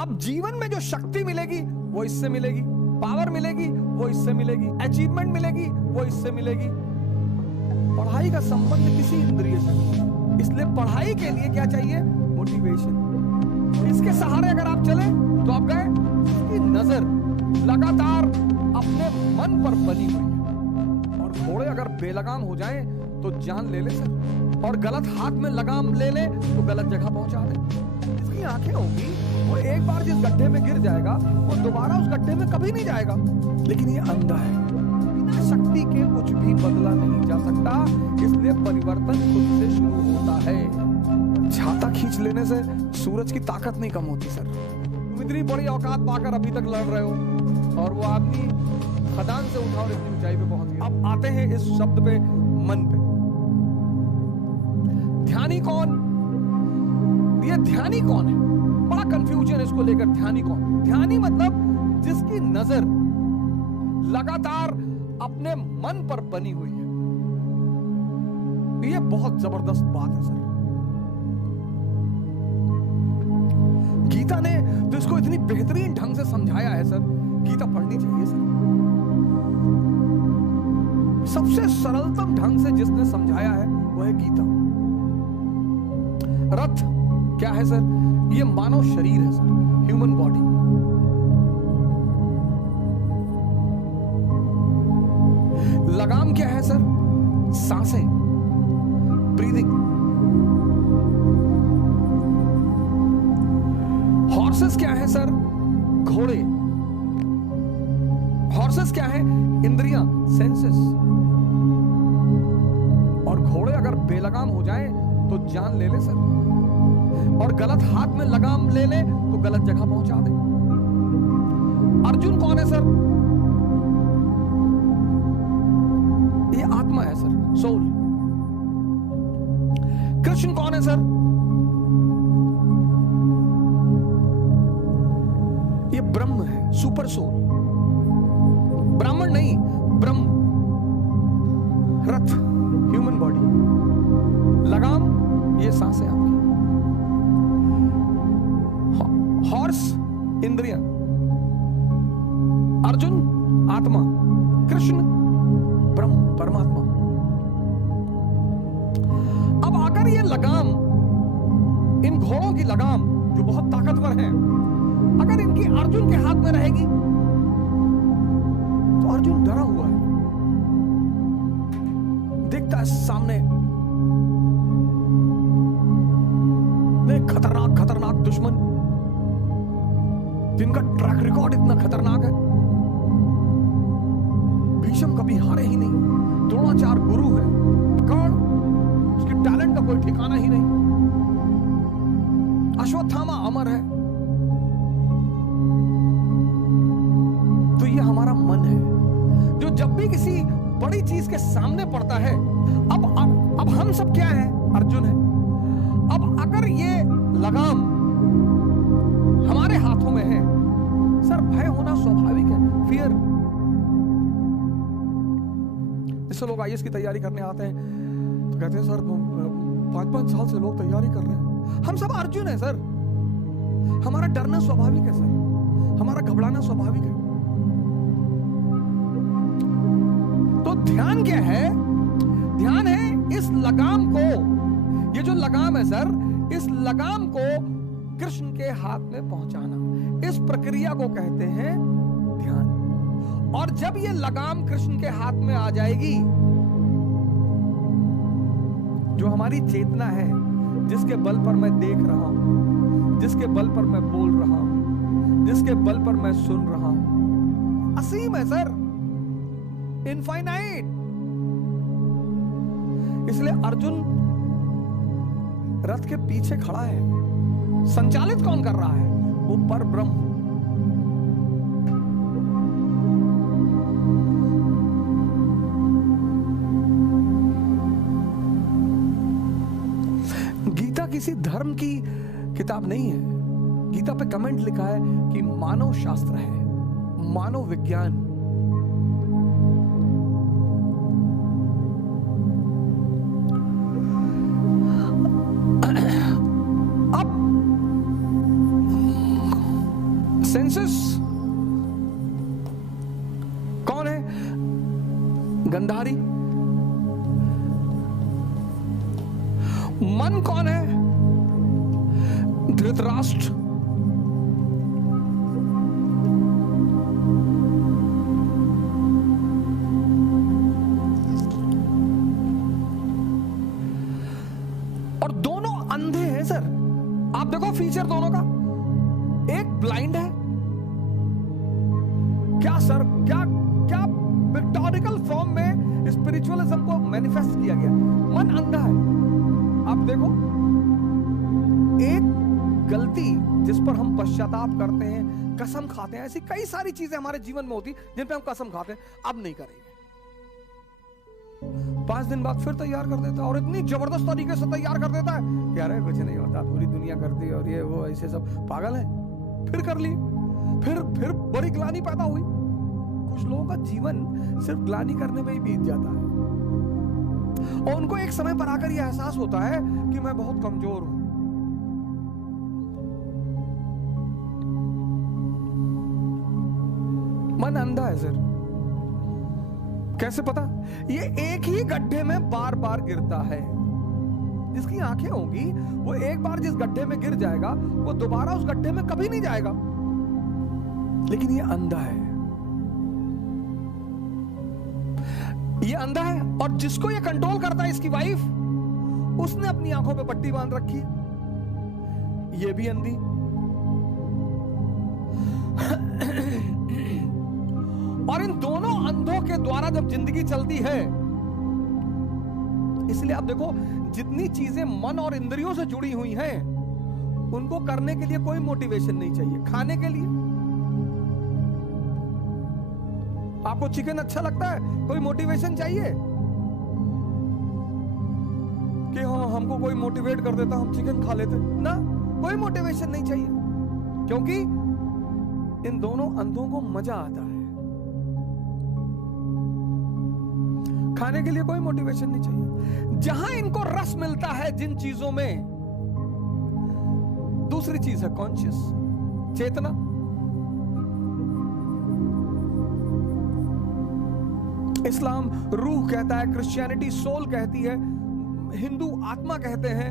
अब जीवन में जो शक्ति मिलेगी वो इससे मिलेगी, पावर मिलेगी वो इससे मिलेगी, अचीवमेंट मिलेगी वो इससे मिलेगी। पढ़ाई का संबंध किसी इंद्रिय से, इसलिए पढ़ाई के लिए क्या चाहिए? मोटिवेशन। इसके सहारे अगर आप चले तो आप गए। इसकी नजर लगातार अपने मन पर बनी हुई है, और घोड़े अगर बेलगाम हो जाएं तो जान ले ले सर, और गलत हाथ में लगाम ले ले तो गलत जगह पहुंचा दे। इसकी आंखें होंगी, वो एक बार जिस गड्ढे में गिर जाएगा वो दोबारा उस गड्ढे में कभी नहीं जाएगा। लेकिन ये अंधा है, बिना शक्ति के कुछ भी बदला नहीं जा सकता, इसलिए परिवर्तन खुद से शुरू होता है। छाता खींच लेने से सूरज की ताकत नहीं कम होती सर। तुम इतनी बड़ी औकात पाकर अभी तक लड़ रहे हो, और वो आदमी खदान से उठा और इतनी ऊंचाई पे पहुंच गया। अब आते हैं इस शब्द पे, मन पे। ध्यानी कौन? ये ध्यानी कौन है? बड़ा कंफ्यूजन इसको लेकर। ध्यानी कौन? ध्यानी मतलब जिसकी नजर लगातार अपने मन पर बनी हुई है। ये बहुत जबरदस्त बात है सर। गीता ने तो इसको इतनी बेहतरीन ढंग से समझाया है सर। गीता पढ़नी चाहिए सर। सबसे सरलतम ढंग से जिसने समझाया है वो है गीता। रथ क्या है सर? ये मानव शरीर है सर, ह्यूमन बॉडी। लगाम क्या है सर? सांसें, ब्रीदिंग। हॉर्सेस क्या है सर? घोड़े। हॉर्सेस क्या है? इंद्रियां, सेंसेस। और घोड़े अगर बेलगाम हो जाए तो जान ले ले सर, और गलत हाथ में लगाम ले ले तो गलत जगह पहुंचा दे। अर्जुन कौन है सर? ये आत्मा है सर, सोल। कृष्ण कौन है सर? ये ब्रह्म है, सुपर सोल। ब्राह्मण नहीं, ब्रह्म। रथ, ह्यूमन बॉडी। लगाम, ये सांसें आपकी। हॉर्स, इंद्रियां। अर्जुन, आत्मा। कृष्ण, ब्रह्म, परमात्मा। अब अगर ये लगाम, इन घोड़ों की लगाम जो बहुत ताकतवर हैं, अगर इनकी अर्जुन के हाथ में रहेगी तो अर्जुन डरा हुआ है, देखता है सामने खतरनाक खतरनाक दुश्मन, जिनका ट्रैक रिकॉर्ड इतना खतरनाक है। भीष्म कभी हारे ही नहीं, द्रोणाचार्य गुरु है, कर्ण उसके टैलेंट का कोई ठिकाना ही नहीं, अश्वत्थामा अमर है। तो ये हमारा मन है जो जब भी किसी बड़ी चीज के सामने पड़ता है, अब हम सब क्या है? अर्जुन है। अब अगर ये लगाम हमारे हाथों में है सर, भय होना स्वाभाविक है, फियर। जैसे लोग आईएएस की तैयारी करने आते हैं तो कहते हैं सर 5-5 साल से लोग तैयारी कर रहे हैं। हम सब अर्जुन है सर। हमारा डरना स्वाभाविक है सर, हमारा घबराना स्वाभाविक है। तो ध्यान क्या है? ध्यान है इस लगाम को, ये जो लगाम है सर, इस लगाम को कृष्ण के हाथ में पहुंचाना, इस प्रक्रिया को कहते हैं ध्यान। और जब ये लगाम कृष्ण के हाथ में आ जाएगी, जो हमारी चेतना है, जिसके बल पर मैं देख रहा हूं, जिसके बल पर मैं बोल रहा हूं, जिसके बल पर मैं सुन रहा हूं, असीम है सर, इनफाइनाइट। इसलिए अर्जुन रथ के पीछे खड़ा है। संचालित कौन कर रहा है? वो पर ब्रह्म। गीता किसी धर्म की किताब नहीं है। गीता पे कमेंट लिखा है कि मानव शास्त्र है, मानव विज्ञान। सेंसेस कौन है? गंधारी। मन कौन है? धृतराष्ट्र। और दोनों अंधे हैं सर। आप देखो फीचर दोनों का, एक ब्लाइंड है। क्या सर, क्या क्या पिक्टोरिकल फॉर्म में स्पिरिचुअलिज्म को मैनिफेस्ट किया गया। मन अंधा है। आप देखो, एक गलती जिस पर हम पश्चाताप करते हैं, कसम खाते हैं, ऐसी कई सारी चीजें हमारे जीवन में होती जिन पे हम कसम खाते हैं अब नहीं करेंगे, 5 दिन बाद फिर तैयार कर देता है, और इतनी जबरदस्त तरीके से तैयार कर देता है कि अरे कुछ नहीं होता, पूरी दुनिया करती है और ये वो ऐसे सब पागल है। फिर कर ली, फिर बड़ी ग्लानि पैदा हुई। कुछ लोगों का जीवन सिर्फ ग्लानि करने में ही बीत जाता है, और उनको एक समय पर आकर यह एहसास होता है कि मैं बहुत कमजोर हूं। मन अंधा है सर। कैसे पता? ये एक ही गड्ढे में बार बार गिरता है। जिसकी आंखें होंगी वो एक बार जिस गड्ढे में गिर जाएगा वो दोबारा उस गड्ढे में कभी नहीं जाएगा, लेकिन ये अंधा है। ये अंधा है, और जिसको ये कंट्रोल करता है, इसकी वाइफ, उसने अपनी आंखों पे पट्टी बांध रखी है। ये भी अंधी। और इन दोनों अंधों के द्वारा जब जिंदगी चलती है, इसलिए आप देखो जितनी चीजें मन और इंद्रियों से जुड़ी हुई हैं, उनको करने के लिए कोई मोटिवेशन नहीं चाहिए। खाने के लिए आपको चिकन अच्छा लगता है, कोई मोटिवेशन चाहिए कि हाँ हमको कोई मोटिवेट कर देता हम चिकन खा लेते ना? कोई मोटिवेशन नहीं चाहिए, क्योंकि इन दोनों अंधों को मजा आता है। खाने के लिए कोई मोटिवेशन नहीं चाहिए। जहां इनको रस मिलता है जिन चीजों में, दूसरी चीज है कॉन्शियस, चेतना। इस्लाम रूह कहता है, क्रिश्चियनिटी सोल कहती है, हिंदू आत्मा कहते हैं।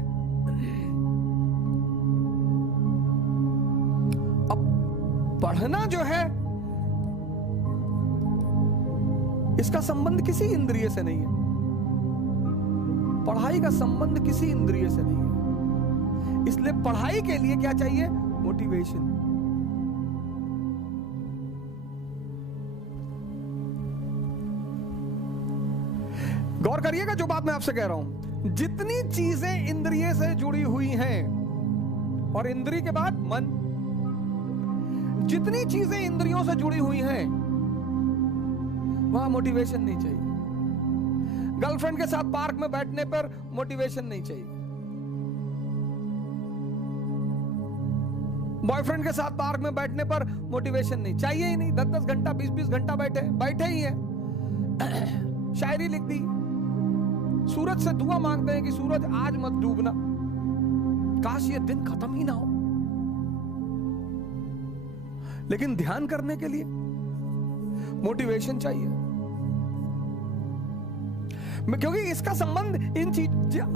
अब पढ़ना जो है, इसका संबंध किसी इंद्रिय से नहीं है। पढ़ाई का संबंध किसी इंद्रिय से नहीं है। इसलिए पढ़ाई के लिए क्या चाहिए? मोटिवेशन। गौर करिएगा जो बात मैं आपसे कह रहा हूं। जितनी चीजें इंद्रिय से जुड़ी हुई हैं, और इंद्रिय के बाद मन, जितनी चीजें इंद्रियों से जुड़ी हुई हैं वहां मोटिवेशन नहीं चाहिए। गर्लफ्रेंड के साथ पार्क में बैठने पर मोटिवेशन नहीं चाहिए। बॉयफ्रेंड के साथ पार्क में बैठने पर मोटिवेशन नहीं चाहिए ही नहीं। 10-10 घंटा 20-20 घंटा बैठे ही हैं। शायरी लिख दी, सूरज से दुआ मांगते हैं कि सूरज आज मत डूबना, काश ये दिन खत्म ही ना हो। लेकिन ध्यान करने के लिए मोटिवेशन चाहिए, क्योंकि इसका संबंध इन चीज,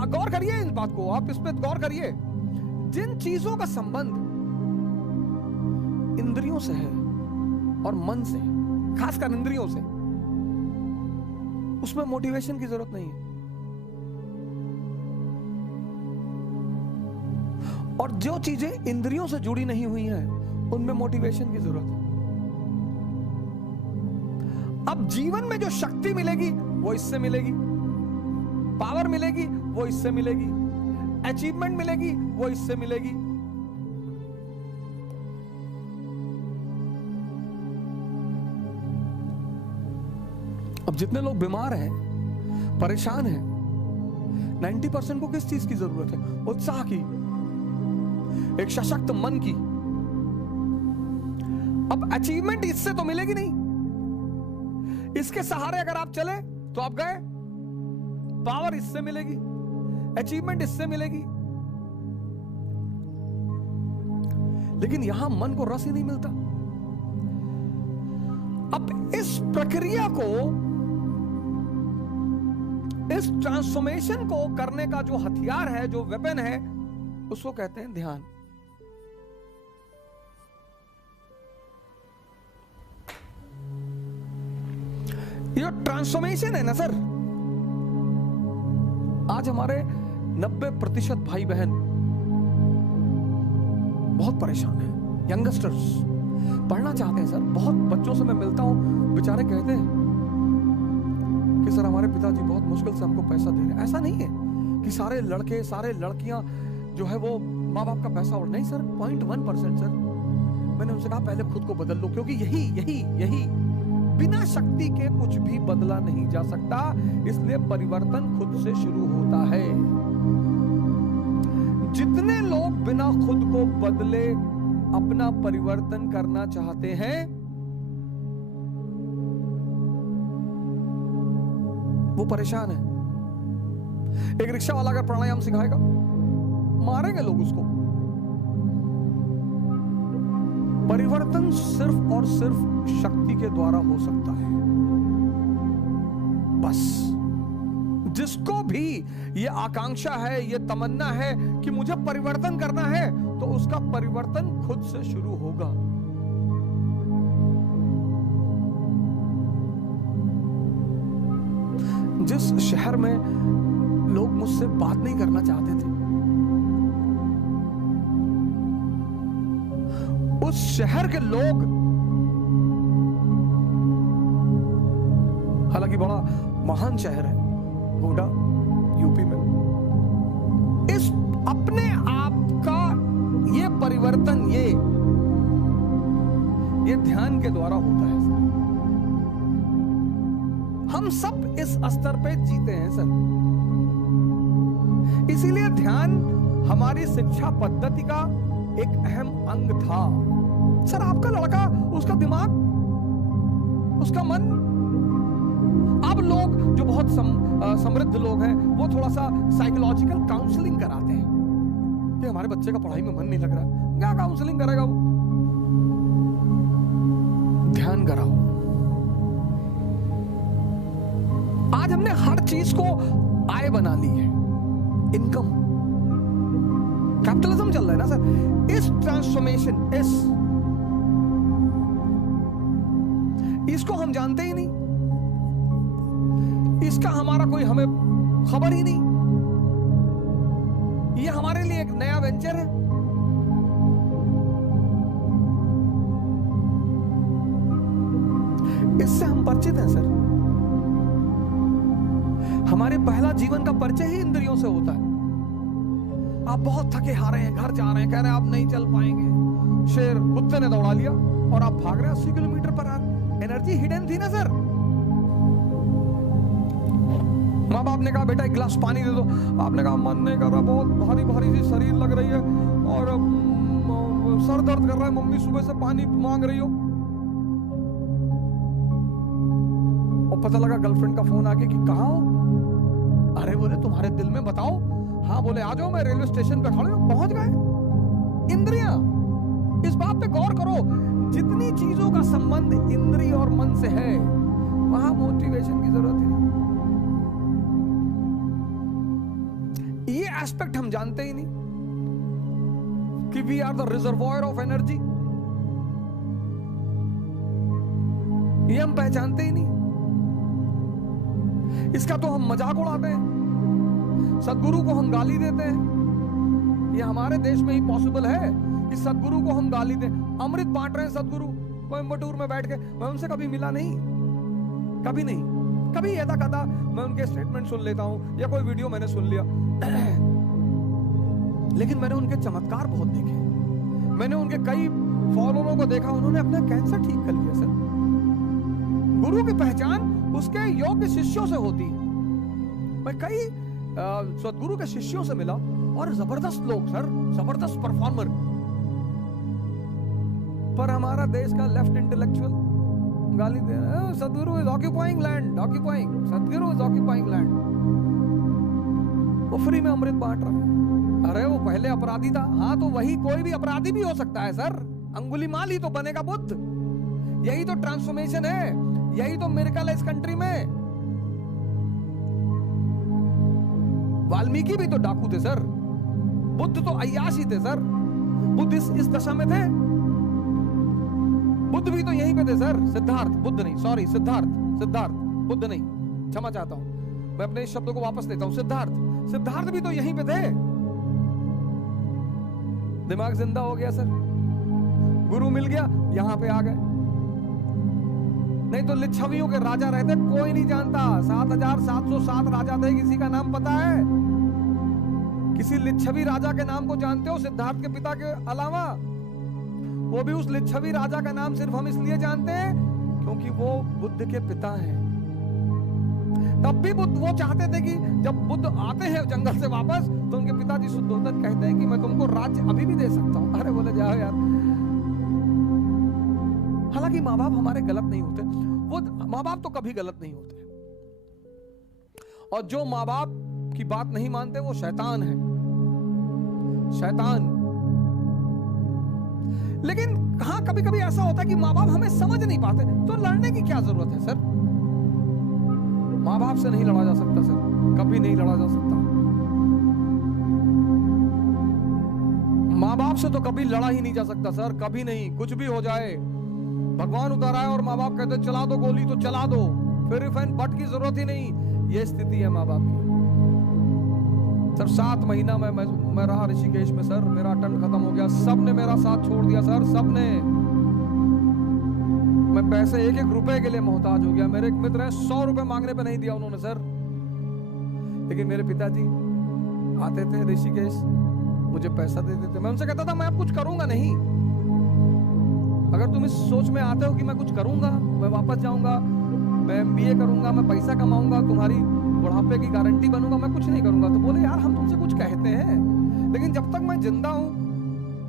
गौर करिए इस बात को, आप इस पर गौर करिए। जिन चीजों का संबंध इंद्रियों से है और मन से, खासकर इंद्रियों से, उसमें मोटिवेशन की जरूरत नहीं है। और जो चीजें इंद्रियों से जुड़ी नहीं हुई हैं, उनमें मोटिवेशन की जरूरत है। अब जीवन में जो शक्ति मिलेगी वो इससे मिलेगी, पावर मिलेगी वो इससे मिलेगी, अचीवमेंट मिलेगी वो इससे मिलेगी। अब जितने लोग बीमार हैं, परेशान हैं, 90% को किस चीज की जरूरत है? उत्साह की, एक सशक्त मन की। अब अचीवमेंट इससे तो मिलेगी नहीं। इसके सहारे अगर आप चले तो आप गए। पावर इससे मिलेगी, अचीवमेंट इससे मिलेगी, लेकिन यहां मन को रस ही नहीं मिलता। अब इस प्रक्रिया को, इस ट्रांसफॉर्मेशन को करने का जो हथियार है, जो वेपन है, उसको कहते हैं ध्यान। ये ट्रांसफॉर्मेशन है ना सर, आज हमारे 90% भाई बहन बहुत परेशान हैं। यंगस्टर्स पढ़ना चाहते हैं सर। बहुत बच्चों से मैं मिलता हूं, बेचारे कहते हैं कि सर हमारे पिताजी बहुत मुश्किल से हमको पैसा दे रहे हैं। ऐसा नहीं है कि सारे लड़के, सारे लड़कियां जो है वो माँ बाप का पैसा और नहीं सर, 0.1% सर। मैंने उनसे कहा पहले खुद को बदल लो, क्योंकि यही बिना शक्ति के कुछ भी बदला नहीं जा सकता। इसलिए परिवर्तन खुद से शुरू होता है। जितने लोग बिना खुद को बदले अपना परिवर्तन करना चाहते हैं, वो परेशान है। एक रिक्शा वाला अगर प्राणायाम सिखाएगा, मारेंगे लोग उसको। परिवर्तन सिर्फ और सिर्फ शक्ति के द्वारा हो सकता है। बस जिसको भी ये आकांक्षा है, ये तमन्ना है कि मुझे परिवर्तन करना है, तो उसका परिवर्तन खुद से शुरू होगा। जिस शहर में लोग मुझसे बात नहीं करना चाहते थे, उस शहर के लोग, हालांकि बड़ा महान शहर है गोंडा, यूपी में, इस अपने आप का ये परिवर्तन ये ध्यान के द्वारा होता है सर। हम सब इस स्तर पे जीते हैं सर। इसीलिए ध्यान हमारी शिक्षा पद्धति का एक अहम अंग था सर। आपका लड़का, उसका दिमाग, उसका मन, अब लोग जो बहुत समृद्ध लोग हैं, वो थोड़ा सा साइकोलॉजिकल काउंसलिंग कराते हैं कि हमारे बच्चे का पढ़ाई में मन नहीं लग रहा। क्या काउंसलिंग करेगा वो? ध्यान कराओ। आज हमने हर चीज को आय बना ली है, इनकम, कैपिटलिज्म चल रहा है ना सर। इस ट्रांसफॉर्मेशन, इसको हम जानते ही नहीं, इसका हमारा कोई हमें खबर ही नहीं। ये हमारे लिए एक नया वेंचर है। इससे हम परिचित हैं सर। हमारे पहला जीवन का परिचय ही इंद्रियों से होता है। आप बहुत थके हारे हैं, घर जा रहे हैं, कह रहे हैं आप नहीं चल पाएंगे, शेर कुत्ते ने दौड़ा लिया और आप भाग रहे हैं 80 kilometre per hour. Energy hidden थी ना सर। माँ बाप ने कहा बेटा एक गिलास पानी दे दो, आपने कहा मन नहीं कर रहा, बहुत भारी भारी सी शरीर लग रही है और सर दर्द कर रहा है, मम्मी सुबह से पानी मांग रही हो। और पता लगा गर्लफ्रेंड का फोन आ गया कि कहाँ हो? अरे बोले तुम्हारे दिल में बताओ। हाँ बोले आ जाओ, मैं रेलवे स्टेशन पे खड़े हूं। पहुंच गए। इंद्रियां, इस बात पे गौर करो, जितनी चीजों का संबंध इंद्रिय और मन से है, वहां मोटिवेशन की जरूरत है। ये एस्पेक्ट हम जानते ही नहीं कि we are the reservoir of energy. ये हम पहचानते ही नहीं। इसका तो हम मजाक उड़ाते हैं, सदगुरु को हम गाली देते हैं। ये हमारे देश में ही पॉसिबल है कि सदगुरु को हम गाली दें। अमृत बांट रहे हैं सदगुरु कोयम्बटूर में बैठ के। मैं उनसे कभी मिला नहीं, कभी नहीं। कभी ऐसा कदा मैं उनके स्टेटमेंट सुन लेता हूं या कोई वीडियो मैंने सुन लिया, लेकिन मैंने उनके चमत्कार बहुत देखे। मैंने उनके कई फॉलोअरों को देखा, उन्होंने अपना कैंसर ठीक कर लिया सर। गुरु की पहचान उसके योग्य शिष्यों से होती है। मैं कई सदगुरु के शिष्यों से मिला और जबरदस्त लोग सर, जबरदस्त परफॉर्मर। पर हमारा देश का लेफ्ट इंटेलेक्चुअल गाली दे रहा है, सदगुरु इज ऑक्यूपाइंग लैंड, ऑक्यूपाइंग, सदगुरु इज ऑक्यूपाइंग लैंड। वो फ्री में अमृत बांट रहा है। अरे वो पहले अपराधी था। हाँ तो वही कोई भी अपराधी भी हो सकता है सर। अंगुलीमाल ही तो बनेगा बुद्ध। यही तो ट्रांसफॉर्मेशन है, यही तो मिरेकल है इस कंट्री में। वाल्मीकि भी तो डाकू थे सर, बुद्ध तो अय्याश ही थे सर, बुद्ध इस दशा में थे। बुद्ध भी तो यहीं पे थे सर, सिद्धार्थ, बुद्ध नहीं, सॉरी सिद्धार्थ, बुद्ध नहीं, क्षमा चाहता हूं, मैं अपने इस शब्दों को वापस लेता हूं। सिद्धार्थ भी तो यहीं पे थे। दिमाग जिंदा हो गया सर, गुरु मिल गया, यहां पे आ गए। नहीं तो लिच्छवियों के राजा रहते, कोई नहीं जानता। 7707 राजा थे, किसी का नाम पता है? किसी लिच्छवी राजा के नाम को जानते हो सिद्धार्थ के पिता के अलावा? वो भी उस लिच्छवी राजा का नाम सिर्फ हम इसलिए जानते हैं क्योंकि वो बुद्ध के पिता हैं। तब भी बुद्ध वो चाहते थे कि जब बुद्ध आते हैं जंगल से वापस, तो उनके पिताजी शुद्धोधन कहते हैं कि मैं तुमको राज्य अभी भी दे सकता हूं। अरे बोले जाओ यार। हालांकि माँ बाप हमारे गलत नहीं होते, वो माँ बाप तो कभी गलत नहीं होते, और जो माँ बाप की बात नहीं मानते वो शैतान है, शैतान। लेकिन हाँ, कभी कभी ऐसा होता है कि माँ बाप हमें समझ नहीं पाते, तो लड़ने की क्या जरूरत है सर? माँ बाप से नहीं लड़ा जा सकता सर, कभी नहीं लड़ा जा सकता। माँ बाप से तो कभी लड़ा ही नहीं जा सकता सर, कभी नहीं। कुछ भी हो जाए, भगवान उतर आए और माँ बाप कहते चला दो गोली तो चला दो, फिर इफ एंड बट की जरूरत ही नहीं। ये स्थिति है माँ बाप की सर। 7 महीना मैं रहा ऋषिकेश में सर, मेरा अटेम्प्ट खत्म हो गया, सबने मेरा साथ छोड़ दिया सर, सबने। मैं पैसे एक रुपए के लिए मोहताज हो गया। मेरे एक मित्र हैं, 100 रुपए मांगने पे नहीं दिया उन्होंने सर। लेकिन मेरे पिताजी आते थे ऋषिकेश, मुझे पैसा दे देते। मैं उनसे कहता था मैं अब कुछ करूंगा नहीं, अगर तुम इस सोच में आते हो कि मैं कुछ करूंगा, मैं वापस जाऊंगा, मैं MBA करूंगा, मैं पैसा कमाऊंगा, तुम्हारी बुढ़ापे की गारंटी बनूंगा, मैं कुछ नहीं करूंगा। तो बोले यार हम तुमसे कुछ कहते हैं, लेकिन जब तक मैं जिंदा हूं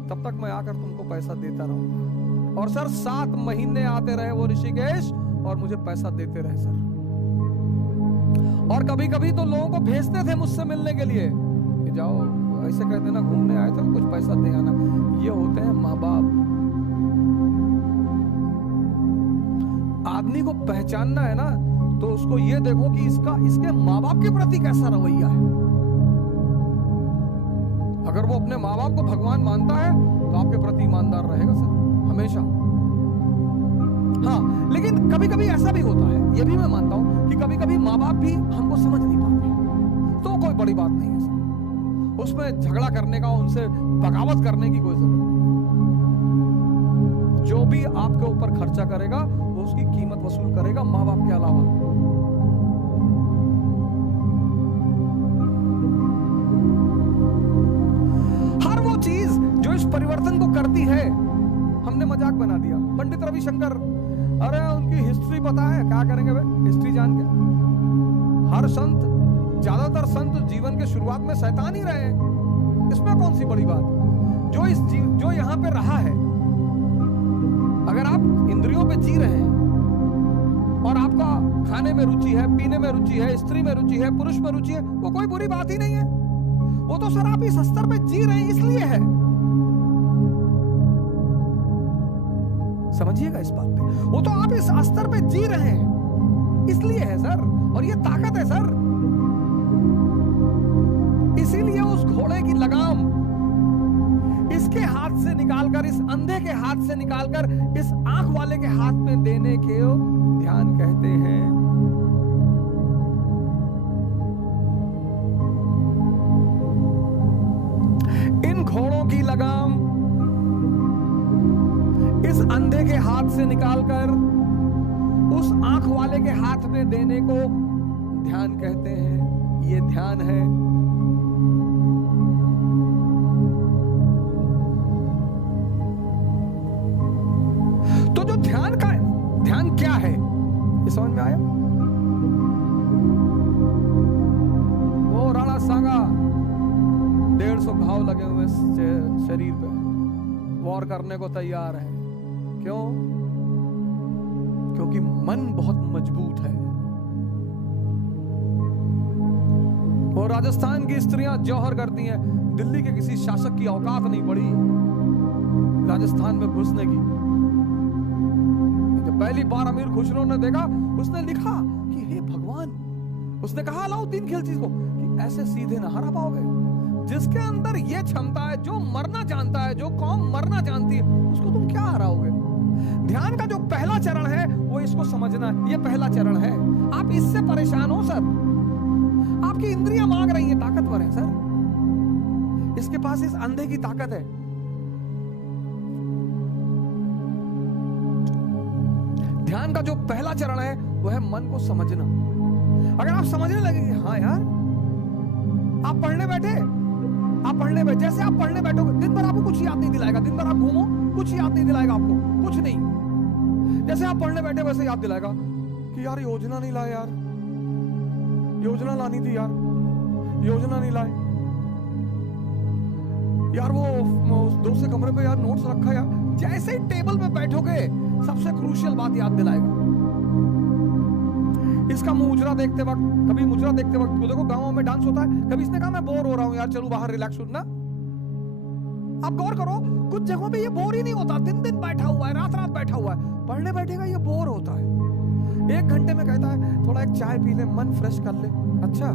तब तक मैं आकर तुमको पैसा देता रहूंगा। और सर 7 महीने आते रहे वो ऋषिकेश और मुझे पैसा देते रहे सर। और कभी कभी तो लोगों को भेजते थे मुझसे मिलने के लिए कि जाओ, ऐसे कहते ना घूमने आए थे, कुछ पैसा दे आना। ये होते हैं माँ बाप। आदमी को पहचानना है ना, तो उसको ये देखो कि इसके माँ बाप के प्रति कैसा रवैया है। अगर वो अपने माँ बाप को भगवान मानता है तो आपके प्रति ईमानदार रहेगा सर, हमेशा। हाँ, लेकिन कभी कभी ऐसा भी होता है, ये भी मैं मानता हूं कि कभी कभी माँ बाप भी हमको समझ नहीं पाते, तो कोई बड़ी बात नहीं है सर। उसमें झगड़ा करने का, उनसे बगावत करने की कोई जरूरत नहीं। जो भी आपके ऊपर खर्चा करेगा वो उसकी कीमत वसूल करेगा, माँ बाप के अलावा। हर वो चीज जो इस परिवर्तन को करती है, हमने मजाक बना दिया। पंडित रविशंकर, अरे उनकी हिस्ट्री पता है, क्या करेंगे वे हिस्ट्री जान के? हर संत, ज्यादातर संत जीवन के शुरुआत में शैतान ही रहे हैं, इसमें कौन सी बड़ी बात? जो यहाँ पे रहा है, अगर आप इंद्रियों पे जी रहे हैं और आपका खाने में रुचि है, पीने में रुचि है, स्त्री में रुचि है, पुरुष में रुचि है, वो कोई बुरी बात ही नहीं है। वो तो सर आप इस स्तर पे जी रहे हैं इसलिए है, समझिएगा इस बात पे। वो तो आप इस स्तर पे जी रहे हैं इसलिए है सर, और ये ताकत है सर। इसीलिए उस घोड़े की लगाम इसके हाथ से निकालकर, इस अंधे के हाथ से निकालकर इस आंख वाले के हाथ में देने के ध्यान कहते हैं। इन घोड़ों की लगाम इस अंधे के हाथ से निकालकर उस आंख वाले के हाथ में देने को ध्यान कहते हैं। ये ध्यान है। तो जो ध्यान क्या है, ये समझ में आया? वो राणा सांगा 150 घाव लगे हुए शरीर पे, वॉर करने को तैयार है। क्यों? क्योंकि मन बहुत मजबूत है। और राजस्थान की स्त्रियां जौहर करती हैं, दिल्ली के किसी शासक की औकात नहीं पड़ी राजस्थान में घुसने की। जब पहली बार अमीर खुसरो ने देखा, उसने लिखा कि हे भगवान, उसने कहा अलाउद्दीन खिलजी को कि ऐसे सीधे ना हरा पाओगे। जिसके अंदर ये क्षमता है, जो मरना जानता है, जो कौम मरना जानती है, उसको तुम क्या हराओगे। ध्यान का जो पहला चरण है वो इसको समझना, ये पहला चरण है। आप इससे परेशान हो सर, आपकी इंद्रियां मांग रही है, ताकतवर है सर, इसके पास इस अंधे की ताकत है। ध्यान का जो पहला चरण है वो है मन को समझना। अगर आप समझने लगे कि हाँ यार, आप पढ़ने बैठे, जैसे आप पढ़ने बैठोगे, दिन भर आपको कुछ याद नहीं दिलाएगा, दिन भर आप घूमो, कुछ याद नहीं दिलाएगा आपको, कुछ नहीं। जैसे आप पढ़ने बैठे वैसे याद दिलाएगा कि यार योजना नहीं लाए, यार योजना लानी थी, यार योजना नहीं लाए, यार वो दूसरे कमरे पे यार नोट्स रखा यार। जैसे ही टेबल पे बैठोगे सबसे क्रूशियल बात याद दिलाएगा। इसका मुजरा देखते वक्त, कभी मुजरा देखते वक्त, देखो गांवों में डांस होता है, कभी इसने कहा मैं बोर हो रहा हूं यार, चलो बाहर रिलैक्स होना। आप गौर करो, कुछ जगहों पे ये बोर ही नहीं होता, दिन दिन बैठा हुआ है, रात रात बैठा हुआ है, पढ़ने बैठेगा ये बोर होता है। 1 घंटे में कहता है थोड़ा एक चाय पी ले, मन फ्रेश कर ले। अच्छा,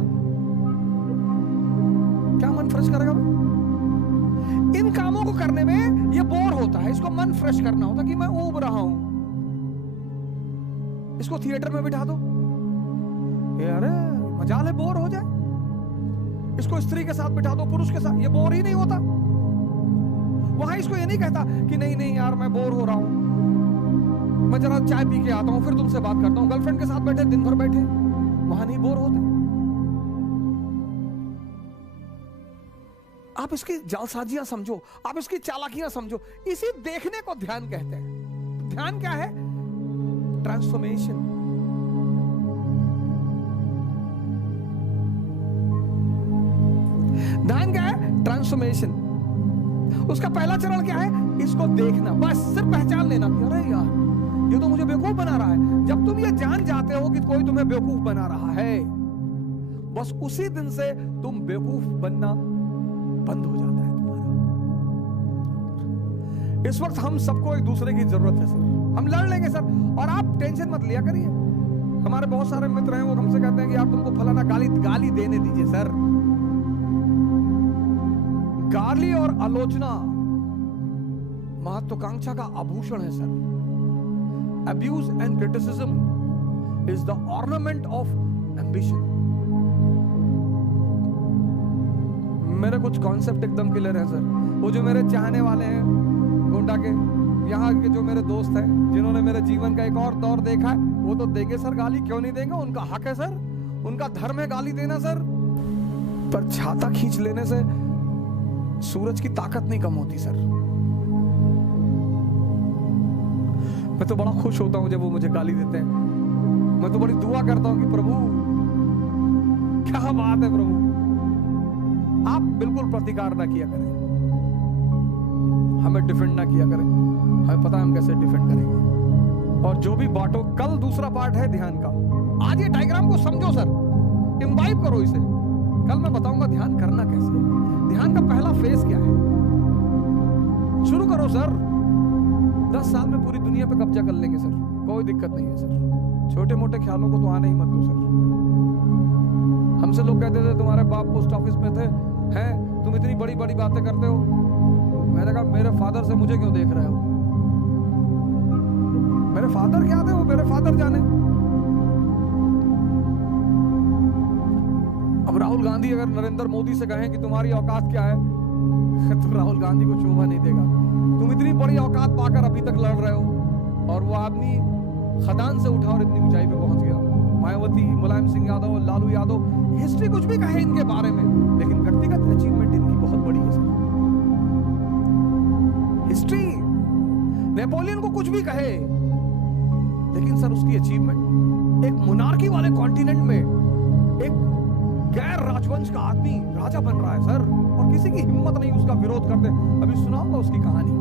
क्या मन फ्रेश करेगा? इन कामों को करने में ये बोर होता है, इसको मन फ्रेश करना होता कि मैं ऊब रहा हूं। इसको थिएटर में बिठा दो, अरे मजाल है बोर हो जाए। इसको स्त्री के साथ बिठा दो, पुरुष के साथ, ये बोर ही नहीं होता। वहां इसको ये नहीं कहता कि नहीं नहीं यार मैं बोर हो रहा हूं, मैं जरा चाय पी के आता हूं फिर तुमसे बात करता हूं। गर्लफ्रेंड के साथ बैठे, दिन भर बैठे, वहां नहीं बोर होते। आप इसकी जालसाजियां समझो, आप इसकी चालाकियां समझो, इसी देखने को ध्यान कहते हैं। ध्यान क्या है? ट्रांसफॉर्मेशन। ध्यान क्या है? ट्रांसफॉर्मेशन। उसका पहला चरण क्या है? इसको देखना, बस सिर्फ पहचान लेना कि अरे यार ये तो मुझे बेवकूफ बना रहा है। जब तुम ये जान जाते हो कि कोई तुम्हें बेवकूफ बना रहा है, बस उसी दिन से तुम बेवकूफ बनना बंद हो जाता है तुम्हारा। इस वक्त हम सबको एक दूसरे की जरूरत है सर, हम लड़ लेंगे सर, और आप टेंशन मत लिया करिए। हमारे बहुत सारे मित्र हैं, वो हमसे कहते हैं कि यार तुमको फलाना गाली देने दीजिए सर। गाली और आलोचना महत्वाकांक्षा का आभूषण है sir. Abuse and criticism is the ornament of ambition. मेरे कुछ कॉन्सेप्ट एकदम क्लियर है सर। वो जो मेरे चाहने वाले हैं गोंडा के, यहाँ के जो मेरे दोस्त हैं, जिन्होंने मेरे जीवन का एक और दौर देखा है, वो तो देंगे सर गाली, क्यों नहीं देंगे? उनका हक है सर, उनका धर्म है गाली देना सर। पर छाता खींच लेने से सूरज की ताकत नहीं कम होती सर। मैं तो बड़ा खुश होता हूं जब वो मुझे गाली देते हैं। मैं तो बड़ी दुआ करता हूं कि प्रभु क्या बात है प्रभु, आप बिल्कुल प्रतिकार ना किया करें, हमें डिफेंड ना किया करें, हमें पता है हम कैसे डिफेंड करेंगे। और जो भी बांटो, कल दूसरा पार्ट है ध्यान का। आज ये डायग्राम को समझो सर, इम्बाइब करो इसे। कल मैं बताऊंगा ध्यान करना कैसे। ध्यान का पहला फेज क्या है, शुरू करो सर। 10 साल में पूरी दुनिया पे कब्जा कर लेंगे सर, कोई दिक्कत नहीं है सर। छोटे मोटे ख्यालों को तो आने ही मत दो सर। हमसे लोग कहते थे तुम्हारे बाप पोस्ट ऑफिस में थे, हैं तुम इतनी बड़ी बड़ी बातें करते हो। मैंने कहा मेरे फादर से मुझे क्यों देख रहे हो? मेरे फादर क्या थे, वो मेरे फादर जाने। अब राहुल गांधी अगर नरेंद्र मोदी से कहें कि तुम्हारी औकात क्या है, तो राहुल गांधी को शोभा नहीं देगा। तुम इतनी बड़ी औकात पाकर अभी तक लड़ रहे हो, और वो आदमी खदान से उठा और इतनी ऊंचाई पे पहुंच गया। मायावती, मुलायम सिंह यादव, लालू यादव, हिस्ट्री कुछ भी कहे इनके बारे में, लेकिन व्यक्तिगत अचीवमेंट इनकी बहुत बड़ी है सर। हिस्ट्री, नेपोलियन को कुछ भी कहे, लेकिन सर उसकी अचीवमेंट, एक मोनार्की वाले कॉन्टिनेंट में एक गैर राजवंश का आदमी राजा बन रहा है सर, और किसी की हिम्मत नहीं उसका विरोध करते। अभी सुनाऊंगा उसकी कहानी।